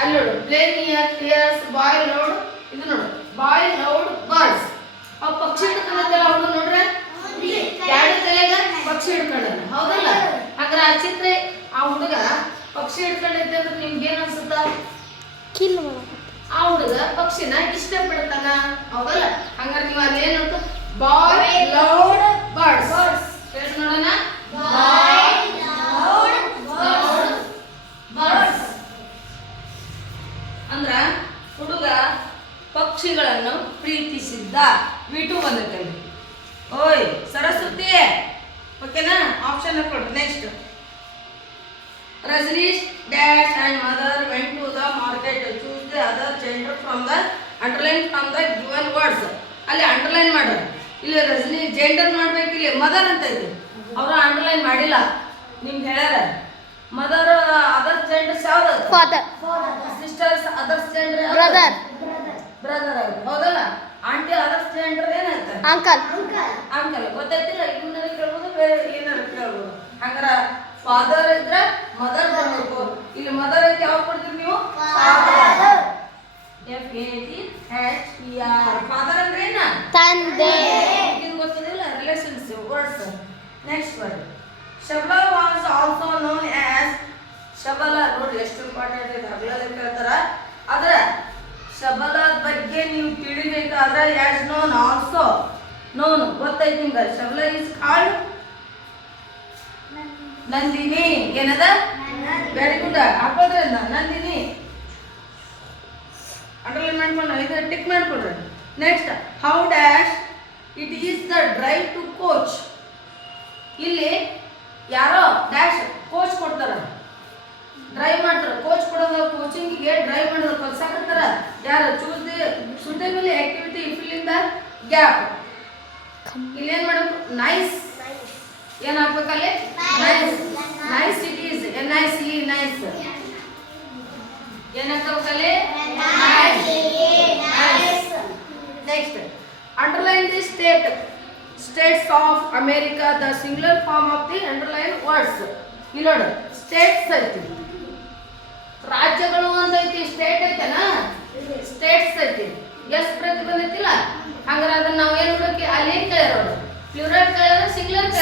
ಅಲ್ಲಿ ನೋಡು play near tears ಬಾಯ್ loud ಇದು ನೋಡು ಬಾಯ್ ಲೌಡ್ ಬರ್ಡ್ಸ್ ಅವ್ ಪಕ್ಷಿ ಹಿಡ್ಕೊಂಡಲ್ಲ ಹುಡುಗ ನೋಡ್ರೆ ಎರಡು ತಲೆಗ ಪಕ್ಷಿ ಹಿಡ್ಕೊಂಡಲ್ಲ ಹೌದಲ್ಲ ಹಾಗಾದ್ರೆ ಆ ಚಿತ್ರ ಆ ಹುಡುಗ ಪಕ್ಷಿ ಹಿಡ್ಕೊಂಡೈತೆ ಅಂದ್ರೆ ನಿಮ್ಗೆ ಏನ್ ಅನ್ಸುತ್ತ ಆ ಹುಡುಗ ಪಕ್ಷಿನ ಇಷ್ಟಪಡ್ತಾನ ಹೌದಲ್ಲ ಹಂಗಾರೆ ನೀವು ಅಲ್ಲಿ ಏನು ಬಾಯ್ ಲೌಡ್ ಬರ್ಡ್ಸ್ ಹೇಳಿ ನೋಡೋಣ ಬಾಯ್ ಲೌಡ್ ಬರ್ಡ್ಸ್ ಅಂದ್ರ ಹುಡುಗ ಪಕ್ಷಿಗಳನ್ನು ಪ್ರೀತಿಸಿದ್ದ ವಿಟು ಬಂದೈತೆ ಓಯ್ ಸರಸ್ವತಿ ಓಕೆನಾ ಆಪ್ಷನ್ ಕೊಡು next Rajneesh dash and mother went to the market choose the other gender from the underline from the given words ಅಲ್ಲಿ ಅಂಡರ್ಲೈನ್ ಮಾಡ್ರಿ ಇಲ್ಲಿ ರಜನಿ ಜೆಂಡರ್ ಮಾಡ್ಬೇಕು ಇಲ್ಲಿ ಮದರ್ ಅಂತ ಐತಿ ಅವರು ಅಂಡರ್ಲೈನ್ ಮಾಡಿಲ್ಲ ನಿಮ್ಗೆ ಹೇಳ್ಯಾರ ಮದರ್ ಅದರ್ ಜೆಂಡರ್ಸ್ ಯಾವ್ದು father sisters others gender brother brother ಹೌದಲ್ಲ ಆಂಟಿ ಅದರ್ಸ್ ಜೆಂಡರ್ ಏನಾಯ್ತು ಅಂಕಲ್ ಅಂಕಲ್ ಗೊತ್ತಾಯ್ತಿಲ್ಲ ಇವನ್ನ ಕೇಳ್ಬೋದು ಬೇರೆ ಏನಾರ ಕೇಳ್ಬೋದು ಹಂಗಾರ ಫಾದರ್ ಇದ್ರೆ ಮದರ್ ಬರ್ಬೇಕು ಇಲ್ಲಿ ಮದರ್ ಐತಿ ಯಾವಾಗ ಕೊಡ್ತೀರಿ ನೀವು FATHER ಫಾದರ್ ಅಂದ್ರೆ ಏನ ತಂದೆ ಇದು ಗೊತ್ತಿಲ್ಲ relations words next word Shabala was also known as Shabala ನೋಡಿ ಎಷ್ಟು ಇಂಪಾರ್ಟೆಂಟ್ ಇದೆ ಹಗಲಲ್ಲಿ ಕೇಳ್ತಾರ ಆದ್ರೆ ಶಬಲ ಬಗ್ಗೆ ನೀವು ತಿಳಿಬೇಕಾದ್ರೆ ಆಸ್ ನೋನ್ ಆಲ್ಸೋ ನೋನ್ ಗೊತ್ತೈತಿ ನಿಮ್ಗೆ ಶಬಲ ಇಸ್ ಕಾಲ್ಡ್ ನಂದಿನಿ ಏನದ ವೆರಿ ಗುಡ್ ಹಾಕೋದ್ರಿಂದ ನಂದಿನಿ ಅಂಡರ್ಲೈನ್ ಮಾಡ್ಕೊಂಡು ಇದು ಟಿಕ್ ಮಾಡ್ಕೊಡ್ರಿ next how dash it is the drive to coach ಇಲ್ಲಿ ಯಾರೋ ಡ್ಯಾಶ್ ಕೋಚ್ ಕೊಡ್ತಾರ ಡ್ರೈವ್ ಮಾಡ್ತಾರ ಕೋಚ್ ಕೊಡೋದು ಕೋಚಿಂಗಿಗೆ ಡ್ರೈವ್ ಮಾಡೋದು ಕಲ್ಸಾಕತ್ತಾರ ಯಾರು choose the suitable activity fill in the gap ಇಲ್ಲಿ ಏನ್ ಮಾಡಬೇಕು ನೈಸ್ ಏನ್ ಹಾಕ್ಬೇಕಲ್ಲಿ nice nice it is NICE nice ಏನ್ ಹಾಕ್ಬೇಕಲ್ಲಿ nice next underline the States of America the singular form of the underline words ಇಲ್ಲಿ ನೋಡು ಸ್ಟೇಟ್ಸ್ ಐತಿ ರಾಜ್ಯಗಳು ಅಂತ ಐತಿ ಸ್ಟೇಟ್ ಐತನ ಸ್ಟೇಟ್ಸ್ ಐತಿ ಎಷ್ಟು ಪ್ರತಿ ಬಂದೈತಿಲ್ಲ ಹಂಗಾರೆ ಅದನ್ನ ನಾವು ಏನ್ ಮಾಡ್ಬೇಕು ಅಲ್ಲಿ ಏನ್ ಕೇಳಿರೋದು ಪ್ಲೂರಲ್ ಕೇಳಿದ್ರೆ ಸಿಂಗುಲರ್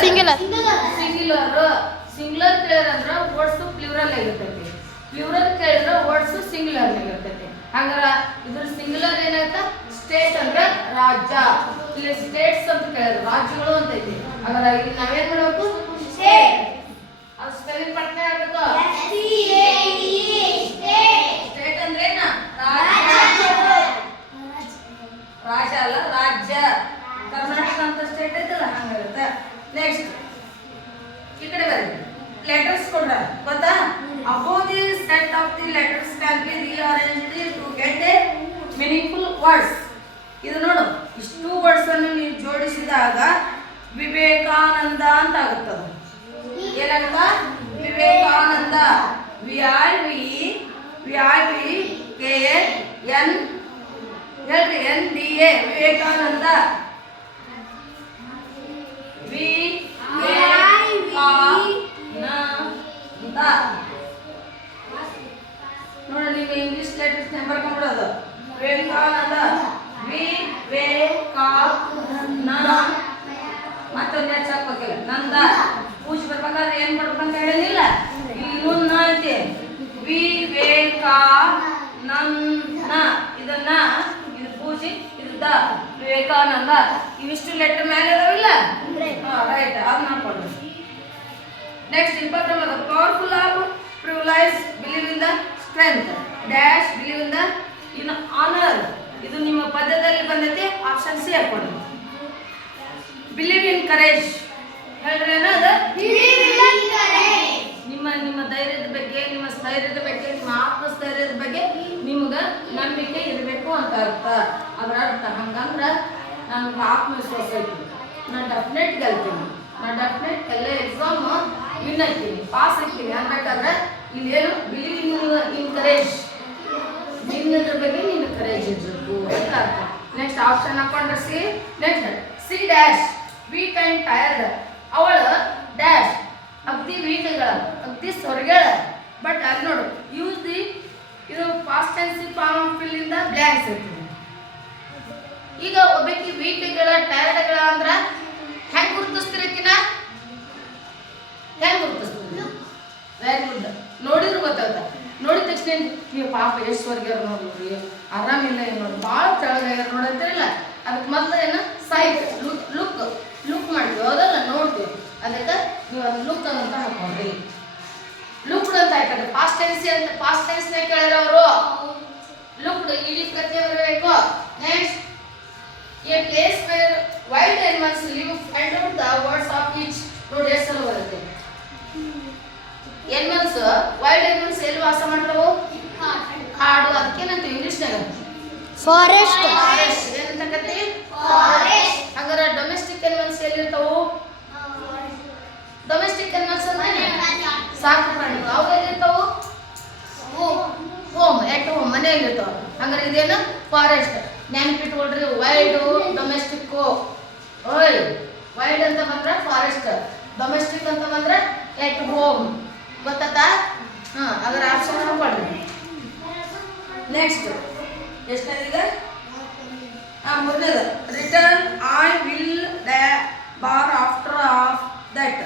ಸಿಂಗುಲರ್ ಕೇಳಿದ್ರೆ ಅಂದ್ರೆ ವರ್ಡ್ಸ್ ಪ್ಲೂರಲ್ ಆಗಿರ್ತೈತಿ ಪ್ಲೂರಲ್ ಕೇಳಿದ್ರೆ ವರ್ಡ್ಸ್ ಸಿಂಗುಲರ್ ಆಗಿರ್ತೈತಿ ಹಂಗಾರ ಇದ್ರ ಸಿಂಗುಲರ್ ಏನಾಯ್ತ ಸ್ಟೇಟ್ ಅಂದ್ರೆ ರಾಜ್ಯ ಇಲ್ಲಿ ಸ್ಟೇಟ್ಸ್ ಅಂತ ಕೇಳಿದ್ರೆ ರಾಜ್ಯಗಳು ಅಂತ ಐತಿ ಹಂಗಾರ ಇಲ್ಲಿ ನಾವೇನ್ ಮಾಡ್ಬೇಕು ಸ್ಟೇಟ್ ಅದು ಸ್ಪೆಲ್ಲಿಂಗ್ ಪಟ್ನೆ ಆಗ್ಬೇಕು ಸ್ಟೇಟ್ ಅಂದ್ರೆ ಏನ ರಾಜ್ಯ ಅಲ್ಲ ರಾಜ್ಯ ಕರ್ನಾಟಕ ಅಂತ ಸ್ಟೇಟ್ ಐತಲ್ಲ ಹಂಗಿರುತ್ತೆ ನೆಕ್ಸ್ಟ್ ಈ ಕಡೆ ಬರ್ರಿ ಲೆಟರ್ಸ್ ಕೊಡ್ರ ಗೊತ್ತಾ above the set of the letters can be rearranged to get a meaningful words ಇದು ನೋಡು ಇಷ್ಟು ವರ್ಡ್ಸ್ ಅನ್ನು ನೀವು ಜೋಡಿಸಿದಾಗ ವಿವೇಕಾನಂದ ಅಂತ ಆಗುತ್ತದೆ ಏನಾಗುತ್ತ ವಿವೇಕಾನಂದ VIVKN ಹೇಳ್ರಿ NDA ವಿವೇಕಾನಂದ ನೋಡಿ ನೀವು ಇಂಗ್ಲಿಷ್ ಲೆಟರ್ಸ್ ನಂಬರ್ ಕಂಬಿಡೋದು ವಿವೇಕಾನಂದ ಮತ್ತೊಂದು ಹೆಚ್ಚು ಹಾಕ್ಬೇಕಿಲ್ಲ ನಂದ ಪೂಜೆ ಬರ್ಬೇಕಾದ್ರೆ ಏನ್ ಮಾಡ್ಬೇಕಂತ ಹೇಳಿಲ್ಲ ಇನ್ನೊಂದು ಐತಿ ವಿವೇಕಾನಂದ ಇದನ್ನ ಇದು ಪೂಜೆ ಇದು ದ ವಿವೇಕಾನಂದ ಇವಿಷ್ಟು ಲೆಟರ್ ಮೇಲೆ ಅದಾವಿಲ್ಲ ರೈಟ್ ಅದನ್ನ ಹಾಕೊಳ್ಳಿ next important powerful of privileges believe in the strength dash believe in the in honour ಇದು ನಿಮ್ಮ ಪದ್ಯದಲ್ಲಿ ಬಂದೈತಿ ಆಪ್ಷನ್ ಸಿ ಹಾಕೊಳ್ಳಿ ಬಿಲೀವ್ ಇನ್ ಕರೇಜ್ ಹೇಳ್ರಿ ಏನದ ನಿಮ್ಮ ಧೈರ್ಯದ ಬಗ್ಗೆ ನಿಮ್ಮ ಸ್ಥೈರ್ಯದ ಬಗ್ಗೆ ನಿಮ್ಮ ಆತ್ಮಸ್ಥೈರ್ಯದ ಬಗ್ಗೆ ನಿಮ್ಗೆ ನಂಬಿಕೆ ಇರಬೇಕು ಅಂತ ಅರ್ಥ ಅದರ ಅರ್ಥ ಹಂಗಂದ್ರ ನಮ್ಗೆ ಆತ್ಮವಿಶ್ವಾಸ ಐತಿ ನಾನು ಡೆಫಿನೆಟ್ ಗೆಲ್ತೀನಿ ನಾನು ಡೆಫಿನೆಟ್ ಎಲ್ಲ ಎಕ್ಸಾಮ್ ವಿನ್ ಆಗ್ತೀನಿ ಪಾಸ್ ಆಗ್ತೀನಿ ಅನ್ಬೇಕಾದ್ರೆ ಇಲ್ಲಿ ಏನು ಬಿಲೀವ್ ಇನ್ ಕರೇಜ್ ನಿನ್ನದ್ರ ಬಗ್ಗೆ ನಿನ್ನ ಕರೇಜ್ ಇರಬೇಕು ಅಂತ ಅರ್ಥ ನೆಕ್ಸ್ಟ್ ಆಪ್ಷನ್ ಹಾಕೊಂಡ್ರೆ C next C dash weak and tired ಅವಳ ಡ್ಯಾಶ್ ಅಗ್ದಿ ವೀಕ್ಗಳ ಅಗ್ದಿ ಸೊರಗಳ ಬಟ್ ಅಲ್ಲಿ ನೋಡು ಯೂಸ್ ದಿ ಇದು ಬ್ಲ್ಯಾಂಕ್ಸ್ ಇರ್ತದೆ. ಈಗ ಒಬ್ಬಾಕಿ ವೀಕ್ಗಳ ಟೈರ್ಡ್ಗಳ ಅಂದ್ರ ಹೆಂಗ್ ಗುರುತಿಸ್ತಿರಕಿನ ಹೆಂಗ್ ಗುರುತಿಸ್ತೀರಿ? Very good. ನೋಡಿದ್ರು ಗೊತ್ತಾಗ್ತ. ನೋಡಿದ ತಕ್ಷಣ ನೀವು ಪಾಪ ಯಶ್ವರ್ಗ್ಯಾರ ನೋಡ್ರಿ ಆರಾಮಿಲ್ಲ ಏನು ನೋಡಿ ಭಾಳ ತೆಳಗಾಗ್ಯಾರ ನೋಡಂತಿರಲ್ಲ, ಅದಕ್ಕೆ ಮೊದಲು ಏನು ಸೈಟ್ ಲುಕ್ ಮಾಡ್ತೀವಿ ಹೌದಲ್ಲ, ನೋಡ್ತೀವಿ. ಅದಕ್ಕೆ ನೀವು ಅದು ಲುಕ್ ಅಂತ ಹಾಕೊಂಡ್ರಿ. ಲುಕ್ಡ್ ಅಂತ ಹಾಕೊಂಡ್ರಿ. ಪಾಸ್ಟ್ ಟೆನ್ಸ್ನಾಗ ಕೇಳ್ಯಾರ ಅವರು. ಲುಕ್ಡ್ ಇಡೀ ಪ್ರತ್ಯಯ ಬರಬೇಕು. Next a place where wild animals live find out the words of each. ನೋಡಿ ಎಷ್ಟು ಸಲ ಬರುತ್ತೆ ಎನಿಮಲ್ಸ್. ವೈಲ್ಡ್ ಅನಿಮಲ್ಸ್ ಎಲ್ಲಿ ವಾಸ ಮಾಡ್ತಾವು? ಕಾಡು. ಅದಕ್ಕೇನಂತ ಇಂಗ್ಲಿಷ್ನಾಗ ಫಾರೆಸ್ಟ್. ಏನಂತಕತಿ? ಫಾರೆಸ್ಟ್. ಹಂಗಾರೆ ಡೊಮೆಸ್ಟಿಕ್ ಅನಿಮಲ್ಸ್ ಎಲ್ಲಿರ್ತಾವು? ಡೊಮೆಸ್ಟಿಕ್ ಅನಿಮಲ್ಸ್ ಅಂದ್ರೆ ಸಾಕು ಪ್ರಾಣಿಗಳು. ಅವು ಎಲ್ಲಿರ್ತಾವು? ಹೋಮ್. ಎಟ್ ಹೋಮ್, ಮನೆಯಲ್ಲಿರ್ತಾವ. ಹಂಗಾರೆ ಇದೇನು? ಫಾರೆಸ್ಟ್. ನೆನಪಿಟ್ಕೊಳ್ರಿ. Wild, domestic. ಓಯ್, ವೈಲ್ಡ್ ಅಂತ ಬಂದ್ರೆ ಫಾರೆಸ್ಟ್, ಡೊಮೆಸ್ಟಿಕ್ ಅಂತ ಬಂದ್ರೆ ಎಟ್ ಹೋಮ್. ಗೊತ್ತಾತಾ? ಅದರ ಆಪ್ಷನ್ ಹಾಕೊಳ್ರಿ. ನೆಕ್ಸ್ಟ್ ಎಷ್ಟನೇದೀಗ? ಮೂರನೇದು. Return I will bar after of that.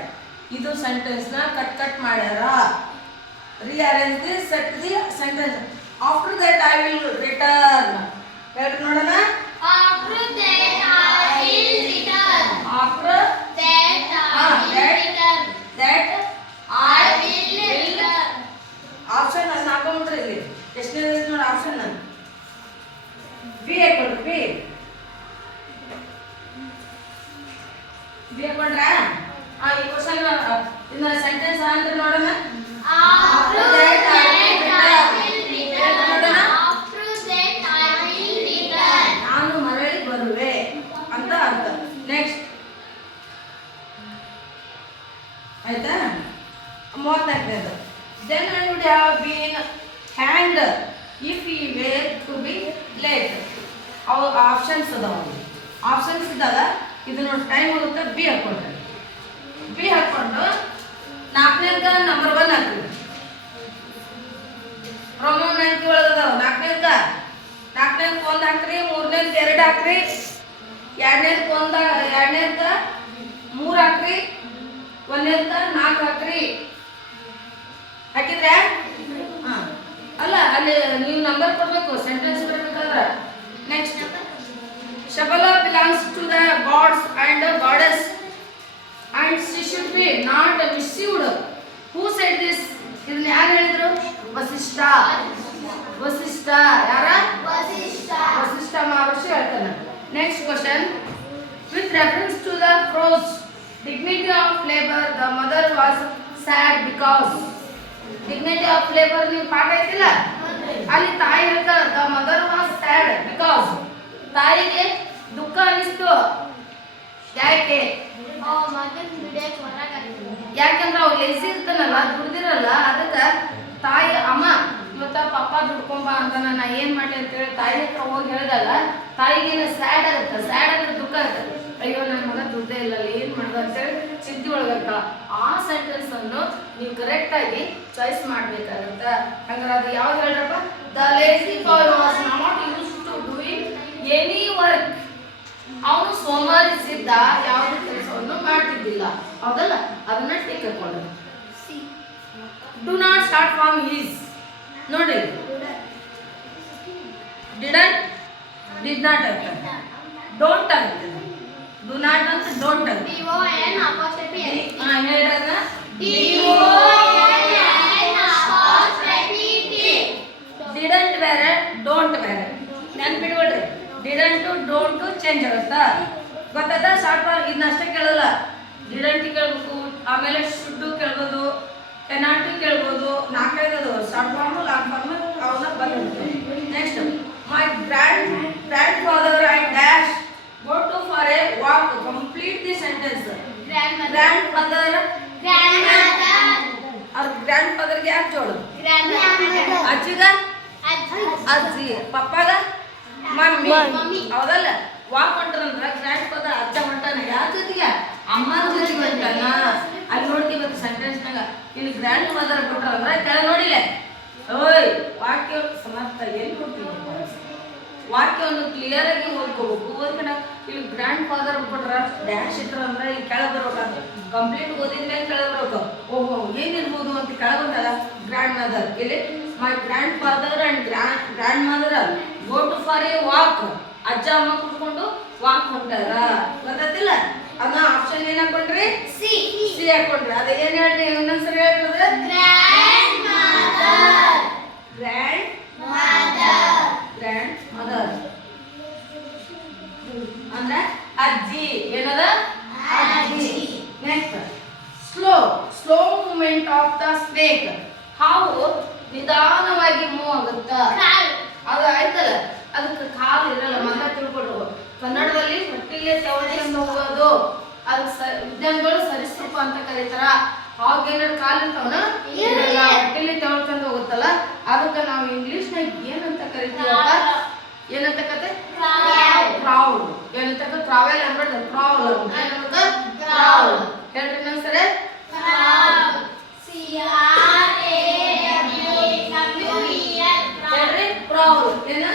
ಇದು ಸೆಂಟೆನ್ಸ್ನ ಕಟ್ ಮಾಡ್ಯಾರ. Rearrange the set the sentence. After that I will return. ಹೇಳ್ರಿ ನೋಡೋಣ. After that I will return. After that I will return. Option ಅನ್ನು ಹಾಕೊಂಡ್ಬಿಟ್ರೆ ಇಲ್ಲಿ ಎಷ್ಟನೇದು ನೋಡಿ option B ಹಾಕೊಂಡ್ರಿ. B ಹಾಕೊಂಡ್ರ ಈ question ಇನ್ನ sentence ಅಂದ್ರೆ ನೋಡೋಣ. After that I will return. After that I will return. ನಾನು ಮರಳಿ ಬರುವೆ ಅಂತ ಅರ್ಥ. ನೆಕ್ಸ್ಟ್ ಆಯ್ತಾ? 34ನೇದು. Then I would have been hanged if he were to be late. ಅವು ಆಪ್ಷನ್ಸ್ ಅದಾವ. ಆಪ್ಷನ್ಸ್ ಇದ್ದಾಗ ಇದು ನೋಡಿ ಟೈಮ್ ಹೋಗುತ್ತೆ. ಬಿ ಹಾಕೊಂಡ್ರೆ ಬಿ ಹಾಕೊಂಡು 4ನೇದ ನಂಬರ್ 1 ಹಾಕ್ರಿ. ಪ್ರೊನೌನ್ ಅಂಕಿ ಒಳಗದಾವ. 4ನೇದ 1 ಹಾಕ್ರಿ. 3ನೇದ 2 ಹಾಕ್ರಿ. 2ನೇದ 3 ಹಾಕ್ರಿ. 1ನೇದ 4 ಹಾಕ್ರಿ. ಹಾಕಿದ್ರೆ ಅಲ್ಲ ಅಲ್ಲಿ ನೀವು ನಂಬರ್ ಕೊಡ್ಬೇಕು ಸೆಂಟೆನ್ಸ್ ಬರ್ಬೇಕಾದ್ರೆ. Next Shabala belongs to the gods and goddess and she should be not misused. Who said this? ಇದನ್ನ ಯಾರು ಹೇಳಿದ್ರು? ವಸಿಷ್ಠ. ವಸಿಷ್ಠ ಯಾರ? ವಸಿಷ್ಠ ಮಹರ್ಷಿ ಹೇಳ್ತಾನೆ. Next question. With reference to the prose dignity of labor the mother was sad because. dignity of labor ನೀವು ಪಾಠ ಐತಿಲ್ಲ ಅಲ್ಲಿ ತಾಯಿ ಹೇಳ್ತಾಳೆ the mother was sad because. ತಾಯಿಗೆ ದುಃಖ ಅನಿಸ್ತು. ಯಾಕೆ? ಯಾಕಂದ್ರೆ ಅವ್ರು ಲೇಸಿ ಇರ್ತಾನಲ್ಲ, ದುಡ್ದಿರಲ್ಲ. ಅದಕ್ಕೆ ತಾಯಿ ಅಮ್ಮ ಇವತ್ತ ಪಪ್ಪ ದುಡ್ಕೊಂಬ ಅಂತ ನಾ ಏನ್ ಮಾಡಿ ಅಂತೇಳಿ ತಾಯಿ ಹತ್ರ ಹೋಗಿ ಹೇಳಿದಾಗ ತಾಯಿಗೇನು ಸ್ಯಾಡ್ ಆಗುತ್ತೆ. ಸ್ಯಾಡ್ ಅಂದ್ರೆ ದುಃಖ ಆಗುತ್ತೆ. ಅಯ್ಯೋ ನನ್ನ ಮಗ ದುಡ್ಡೇ ಇಲ್ಲ, ಏನ್ ಮಾಡೋದು ಅಂತೇಳಿ ಚಿಂತೆ ಒಳಗಾಗ್ತಾಳ. ಆ ಸೆಂಟೆನ್ಸ್ ಅನ್ನು ನೀವು ಕರೆಕ್ಟ್ ಆಗಿ ಚಾಯ್ಸ್ ಮಾಡ್ಬೇಕಾಗತ್ತ. ಹಂಗಾರೆ ಅದು ಯಾವ್ದು ಹೇಳ್ರಪ್ಪ? The lazy boy was not use to doing any work. ಅವನು ಸೋಮಾರಿಸಿದ್ದ, ಯಾವುದೇ ಕೆಲಸವನ್ನು ಮಾಡ್ತಿದ್ದಿಲ್ಲ. ಹೌದಲ್ಲ? ಅದನ್ನ ಟಿಕ್ ಹಾಕೊಳ್ಳಿ. Do not start from is. ನೋಡಿ ಡಿಡಂಟ್ ಡಿಡ್ ನಾಟ್ ಆಗುತ್ತೆ. ಡೋಂಟ್ ಆಗುತ್ತೆ. ಡು ನಾಟ್ ಅಂತ ಡೋಂಟ್ ಆಗುತ್ತೆ. ಹೇಳಿದ್ರನ್ನ ಡಿಡಂಟ್ ಬೇರೆ ಡೋಂಟ್ ಬೇರೆ. ನೆನ್ಪಿಡ್ಬೇಡ್ರಿ. ಡಿಡಂಟು ಡೋಂಟು ಚೇಂಜ್ ಆಗುತ್ತಾ? ಗೊತ್ತಾದ? ಶಾರ್ಟ್ ಫಾರ್ಮ್ ಇದನ್ನಷ್ಟೇ ಕೇಳಲ್ಲ. ಡಿಡಂಟ್ ಕೇಳ್ಬೇಕು, ಆಮೇಲೆ ಶುಡ್ಡು ಕೇಳ್ಬೋದು, ಕೆನಾಟು ಕೇಳ್ಬೋದು. 4 ಶಾರ್ಟ್ ಫಾರ್ಮು ಲಾಂಗ್ ಫಾರ್ಮು ಅವನ್ನ ಬಂದಿರುತ್ತೆ. Next my grandfather and dash go to for a walk. Complete the sentence. Grandfather ಅವ್ರ ಗ್ರ್ಯಾಂಡ್ ಫಾದರ್ಗೆ ಯಾಕೆ ಜೋಡು? ಅಜ್ಜಿಗ ಅಜ್ಜಿ, ಪಪ್ಪಾಗ ಮಮ್ಮಿ. ಹೌದಲ್ಲ? ವಾಕ್ ಹೊಂಟ್ರಂದ್ರ ಗ್ರ್ಯಾಂಡ್ ಫಾದರ್ ಅಜ್ಜ ಹೊಂಟಾನ. ಯಾರ ಜೊತೆಗೆ? ಅಮ್ಮನ ಜೊತೆಗೆ ಹೊಂಟಾನ. ಅಲ್ಲಿ ನೋಡ್ತಿ ಇವತ್ತು ಸೆಂಟೆನ್ಸ್ನಾಗ ಇಲ್ಲಿ ಗ್ರ್ಯಾಂಡ್ ಫಾದರ್ ಕೊಟ್ರಂದ್ರ ಕೆಳ ನೋಡಿಲ್ಲ. ಓಯ್ ವಾಕ್ಯ ಸಮರ್ಥ ಎಲ್ಲಿ ಕೊಡ್ತೀವಿ? ವಾಕ್ಯವನ್ನು ಕ್ಲಿಯರ್ ಆಗಿ ಓದ್ಕೋಬೇಕು. ಓದ್ಕೊಂಡ ಇಲ್ಲಿ ಗ್ರ್ಯಾಂಡ್ ಫಾದರ್ ಕೊಟ್ರ ಡ್ಯಾಶ್ ಇಟ್ರ ಅಂದ್ರೆ ಇಲ್ಲಿ ಕೆಳಗೆ ಬರ್ಬೇಕಾಗ್ತದೆ. ಕಂಪ್ಲೀಟ್ ಓದಿದ್ಮೇಲೆ ಕೆಳಗೆ ಬರ್ಬೇಕು. ಓಹೋ ಏನಿರ್ಬೋದು ಅಂತ ಕೆಳಗೆ ಬಂದಾಗ ಗ್ರ್ಯಾಂಡ್ ಮದರ್, ಇಲ್ಲಿ my grandfather and grandmother go to for a walk. ಅಜ್ಜ ಅಮ್ಮ ಕುತ್ಕೊಂಡು ವಾಕ್ ಹೊಂಟಾರ. ಗೊತ್ತಿಲ್ಲ ಅದ ಆಪ್ಷನ್ ಏನ್ ಹಾಕೊಂಡ್ರಿ? ಸಿ ಹಾಕೊಂಡ್ರಿ. ಅದ ಏನ್ ಹೇಳ್ರಿ ಇನ್ನೊಂದ್ಸರಿ ಹೇಳ್ತದೆ? ಗ್ರ್ಯಾಂಡ್ ಮದರ್ ಅಂದ್ರೆ ಅಜ್ಜಿ. ಏನದ? ಅಜ್ಜಿ. Next slow movement of the snake. ಹಾವು ನಿಧಾನವಾಗಿ ಮೂವ್ ಆಗುತ್ತ. ಅದು ಆಯ್ತಲ್ಲ, ಅದಕ್ಕೆ ಕಾಲು ಇರಲ್ಲ. ಮಗ ತಿಳ್ಕೊಡ್ರು ಕನ್ನಡದಲ್ಲಿ ಹೊಟ್ಟಿಲೆ ತೆವಳ್ಕೊಂಡು ಹೋಗೋದು. ಅದು ವಿಜ್ಞಾನಿಗಳು ಸರೀಸೃಪ ಅಂತ ಕರೀತಾರ. ಹಾಗೆ ಏನಾದ್ರು ಕಾಲು ಇರ್ತಾವನ ಇರಲ್ಲ, ಹೊಟ್ಟಿಲೆ ತೆವಳ್ಕೊಂಡು ಹೋಗುತ್ತಲ್ಲ. ಅದಕ್ಕೆ ನಾವು ಇಂಗ್ಲಿಷ್ನಾಗ ಏನಂತ ಕರಿತೀವಪ್ಪ? ಏನಂತ ಕತೆ? ಕ್ರೌಡ್. ಏನಂತ? ಟ್ರಾವೆಲ್ ಅನ್ಬಾರ್ದು, ಕ್ರೌಲ್. ಏನಂತ? ಕ್ರೌಲ್. ಹೇಳ್ರಿ ಇನ್ನೊಂದ್ಸರಿ. ಹೇಳ್ರಿ ಕ್ರೌಲ್. ಏನ?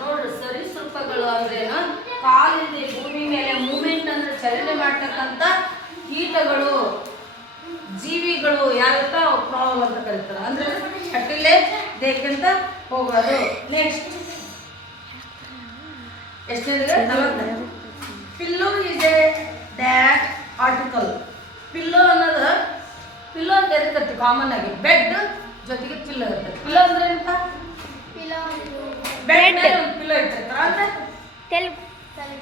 ನೋಡ್ರಿ ಸರೀಸೃಪಗಳು ಅಂದ್ರೇನು? ಕಾಲಿದೆ ಭೂಮಿ ಮೇಲೆ ಮೂವ್ಮೆಂಟ್ ಅಂದ್ರೆ ಚಲನೆ ಮಾಡ್ತಕ್ಕಂಥ ಕೀಟಗಳು, ಜೀವಿಗಳು ಯಾವಿರ್ತಾವ ಕ್ರೌಲ್ ಅಂತ ಕರೀತಾರೆ. ಅಂದ್ರೆ ಕಟ್ಟಿಲೆ ದೇಕಂತ ಹೋಗೋದು. ನೆಕ್ಸ್ಟ್ ಎಷ್ಟನೇದಿದೆ? 40. Pillow is a dash article. Pillow ಅನ್ನೋದು, ಪಿಲ್ಲೋ ಅಂತ ಎದಕ್ಕೆ ಕಾಮನ್ ಆಗಿ ಬೆಡ್ ಜೊತೆಗೆ ಪಿಲ್ಲೋ ಇರ್ತದೆ. ಪಿಲ್ಲೋ ಅಂದ್ರೆ ಎಂತ? ಬೆಡ್ ಮೇಲೆ ಒಂದು ಪಿಲ್ಲೋ ಇಟ್ಟಿರ್ತಾರ. ಅಂದ್ರೆ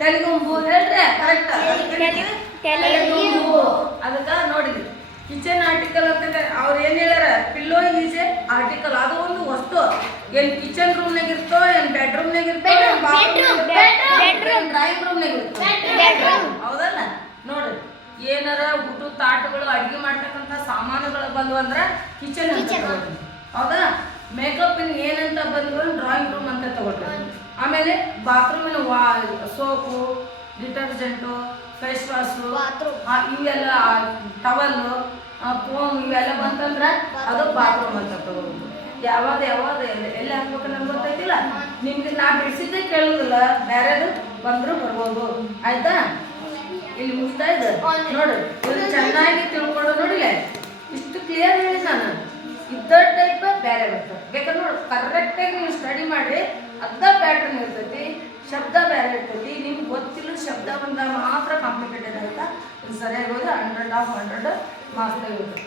ತೆಲುಗುಂಬು. ಹೇಳ್ರಿ ಕರೆಕ್ಟ್. ತೆಲುಗುಂಬು. ಅದಕ್ಕೆ ನೋಡಿದ್ರಿ ಕಿಚನ್ ಆರ್ಟಿಕಲ್ ಅಂತ ಅವ್ರು ಏನ್ ಹೇಳ್ಯಾರ? Pillow is A article. ಅದು ಒಂದು ವಸ್ತು. ಏನ್ ಕಿಚನ್ ರೂಮ್ನಾಗ ಇರ್ತೋ, ಏನ್ ಬೆಡ್ರೂಮ್ನಾಗ ಇರ್ತೋ, ಡ್ರಾಯಿಂಗ್ ರೂಮ್ನಾಗ ಇರ್ತೋ. ಹೌದಲ್ಲ? ನೋಡ್ರಿ ಏನಾರ ಊಟ ತಾಟುಗಳು ಅಡಿಗೆ ಮಾಡ್ತಕ್ಕಂಥ ಸಾಮಾನುಗಳು ಬಂದ್ವು ಅಂದ್ರೆ ಕಿಚನ್ ಅಂತ ತಗೊಳ್ರಿ. ಹೌದಾ? ಮೇಕಪ್ ಏನಂತ ಬಂದ್ರು ಡ್ರಾಯಿಂಗ್ ರೂಮ್ ಅಂತ ತಗೊಳ್ರಿ. ಆಮೇಲೆ ಬಾತ್ರೂಮಿನ ಸೋಪು, ಡಿಟರ್ಜೆಂಟು, ಫೇಸ್ ವಾಶು, ಇವೆಲ್ಲ ಟವಲ್ಲು, ಫೋಮ್ ಇವೆಲ್ಲ ಬಂತಂದ್ರೆ ಅದು ಬಾತ್ರೂಮ್ ಅಂತ ತಗೋಬೇಕು. ಯಾವಾಗ ಎಲ್ಲಿ ಹಾಕ್ಬೇಕು ನಮ್ಗೆ ಗೊತ್ತಾಯ್ತಿಲ್ಲ. ನಿಮ್ಗೆ ನಾ ಬಿಡಿಸಿದ್ದೆ ಕೇಳುದಿಲ್ಲ, ಬೇರೆದು ಬಂದ್ರು ಬರ್ಬೋದು. ಆಯ್ತಾ? ಇಲ್ಲಿ ಮುಗಿಸ್ತಾ ಇದ್ದ ನೋಡ್ರಿ. ಇದು ಚೆನ್ನಾಗಿ ತಿಳ್ಕೊಂಡು ನೋಡಿಲ್ಲ, ಇಷ್ಟು ಕ್ಲಿಯರ್ ಹೇಳಿ ನಾನು. ಇದ್ದ ಟೈಪ್ ಬೇರೆ ಬರ್ತದೆ. ಬೇಕಾದ್ರೆ ನೋಡಿ ಕರೆಕ್ಟಾಗಿ ನೀವು ಸ್ಟಡಿ ಮಾಡಿ. ಅರ್ಧ ಪ್ಯಾಟರ್ನ್ ಇರ್ತೈತಿ, ಶಬ್ದ ಬೇರೆ ಇರ್ತೈತಿ. ನಿಮ್ಗೆ ಗೊತ್ತಿಲ್ಲ ಶಬ್ದ ಬಂದಾಗ ಮಾತ್ರ ಕಾಂಪ್ಲಿಕೇಟೆಡ್ ಆಯ್ತಾ? ಇದು ಸರಿಯಾಗಿ ಹೋದ್ರೆ 100 ಆಫ್ 100 ಮಾರ್ಕ್ಸ್ ಇರುತ್ತೆ.